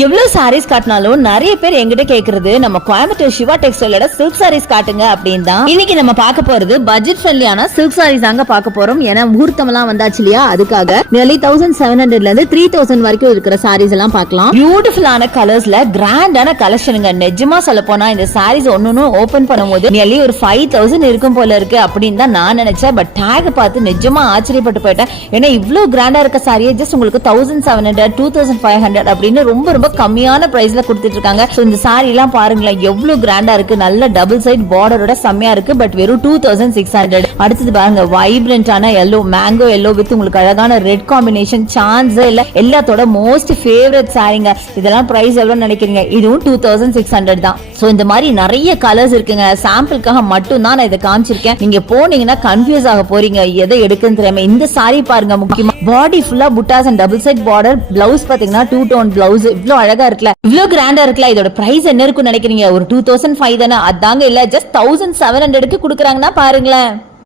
எவ்வளவு சாரீஸ் காட்டினாலும் நிறைய பேர் எங்கிட்ட கேக்குறது நம்ம கோயம்புத்தூர் சிவா டெக்ஸ்டைலோட சில்க் சாரீஸ் காட்டுங்க அப்படின்னு தான். இன்னைக்கு நம்ம பார்க்க போறது பட்ஜெட் ஃப்ரெண்ட்லியான சில்க் சாரீஸ் தாங்க பார்க்க போறோம். ஏன்னா முகூர்த்தம் எல்லாம் வந்தாச்சு இல்லையா, அதுக்காக நியர்லி 1700 ல இருந்து 3000 வரைக்கும் இருக்கிற சாரீஸ் எல்லாம் பார்க்கலாம். பியூட்டிஃபுல்லான கலர்ஸ்ல கிராண்டான கலெக்ஷனுங்க. நிஜமா சொல்ல போனா இந்த சாரீஸ் ஒன்னு ஓபன் பண்ணும்போது நியர்லி ஒரு 5000 இருக்கும் போல இருக்கு அப்படின்னு தான் நான் நினைச்சேன். பட் டேக் பார்த்து நிஜமா ஆச்சரியப்பட்டு போயிட்டேன். ஏன்னா இவ்வளவு கிராண்டா இருக்க சாரியை ஜஸ்ட் உங்களுக்கு 1700 2500 அப்படின்னு ரொம்ப கம்மியான பிரைஸ்ல கொடுத்துட்டு இருக்காங்க. சோ இந்த சாரி எல்லாம் பாருங்களேன் எவ்வளவு கிராண்டா இருக்கு. நல்ல டபுள் சைட் பார்டரோட செம்மையா இருக்கு. பட் வெறும் 2600. அடுத்தது பாருங்க வைப்ரண்டான எல்லோ, மேங்கோ எல்லோ வித் உங்களுக்கு அழகான ரெட் காம்பினேஷன். சான்ஸ் இல்ல, எல்லாத்தோட மோஸ்ட் ஃபேவரட் சாரிங்க. இதெல்லாம் பிரைஸ் எவ்வளவு நினைக்கிறீங்க? இதுவும் 2600 தான். சோ இந்த மாதிரி நிறைய கலர்ஸ் இருக்குங்க. சாம்பிளுக்காக மட்டும் தான் நான் இதை காமிச்சிருக்கேன். நீங்க போனீங்கன்னா கன்ஃபியூஸ் ஆக போறீங்க எதை எடுக்குன்னு தெரியாம. இந்த சாரி பாருங்க, முக்கியமா பாடி ஃபுல்லா புட்டாஸ் and double side border. Blouse பாத்தீங்கன்னா 2 டோன் பிளவுஸ். இவ்வளவு அழகா இருக்குல்ல, இவ்வளவு கிராண்டா இருக்குல்ல. இதோட பிரைஸ் என்ன இருக்குன்னு நினைக்கிறீங்க? ஒரு 2005 தானே? அதாங்க இல்ல, ஜஸ்ட் 1700க்கு குடுக்குறாங்கன்னா பாருங்களேன்.